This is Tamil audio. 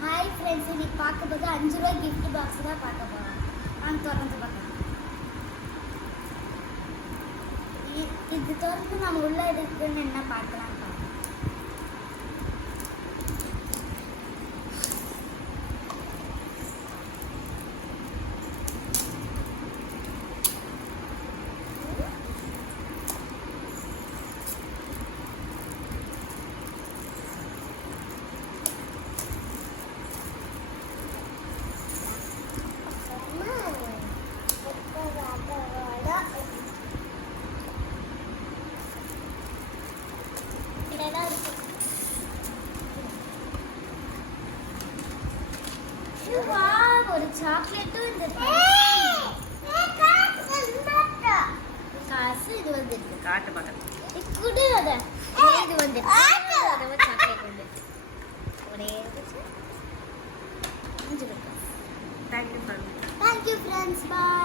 ஹாய் ஃப்ரெண்ட்ஸ் இன்னைக்கு பார்க்க அஞ்சு ரூபாய் gift பாக்ஸ் தான் பார்க்க போகிறோம் நான் திறந்து பார்க்கலாம் இது திறந்து நம்ம உள்ள இருக்குன்னு என்ன பார்க்கலாம்? ஒரு சாக்லேட்டும் இந்த காசு இது வந்து காட்டு பக்கத்து குடு அத. இது வந்து சாக்லேட் வந்து ஒரே தேங்க்யூ ஃப்ரெண்ட்ஸ் பாய்